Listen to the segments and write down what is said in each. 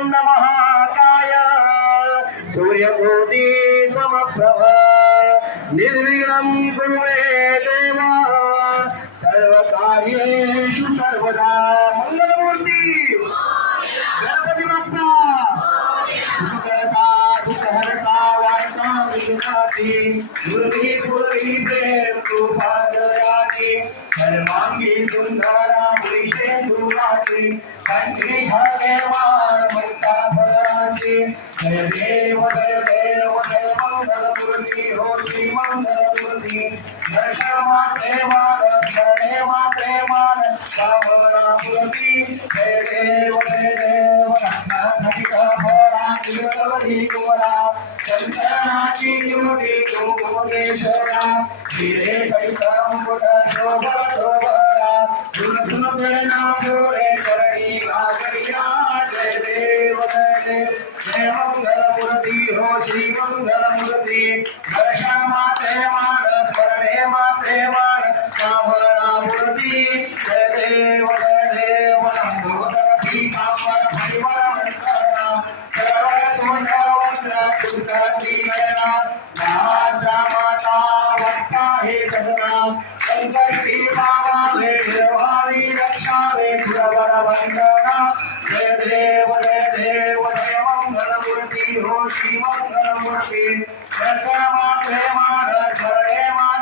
वक्रतुंड महाकाय सूर्यकोटि समप्रभ निर्विघ्नं कुरु मे देव सर्वकार्येषु सर्वदा मंगलमूर्ती गणपती बाप्पा दुःखहरता वार्ता विघ्नाती दुर्गी पुरी प्रेम कृपादयाती सर्वांगी सुंदरा विषे दुराती कंठी भगवान मुक्ता भराती जय देव जय मंगलमूर्ती हो श्री मंगलमूर्ती दर्शमा देवान प्रणेमा प्रेमान कामनामूर्ती जय देव नाथिका भरा तिरुवरी कुवरा चंद्रनाची ज्योती कुंकुमेश्वरा धीरे पैसम बुधा शोभा शोभरा धुन प्रेरणा जोरे करणी गागरिया जय देव जय मंगलमूर्ती हो श्री मंगलमूर्ती दर्शमा देवान प्रणेमा प्रेमान कामनामूर्ती जय देव नंदोदरी कामर भैवर कुलकर्णी मैना नाथ माता वक्ता हे सदना संकटी बाबा हे देवारी रक्षा हे प्रवर वंदना जय देव जय मंगलमूर्ती हो श्री मंगलमूर्ती दर्शमा प्रेमान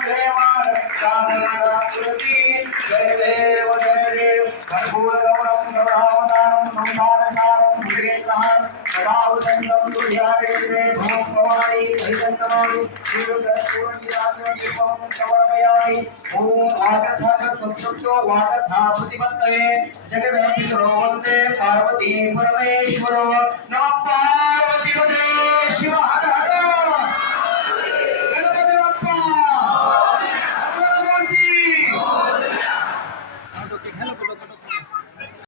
प्रेमान कामनामूर्ती जय देव कर्पूर गौरम गौरवदानं संसारसारं भुजगेन्द्रहां सदावदन्तं तुर्यारेन्द्रे भोगभवानी हरिदन्तमानि श्रीरुद्रपूर्णियात्मदीपं समर्पयामि ॐ आगतः वागथा प्रतिपत्तये जगदपितरो वन्दे पार्वती परमेश्वरो नमः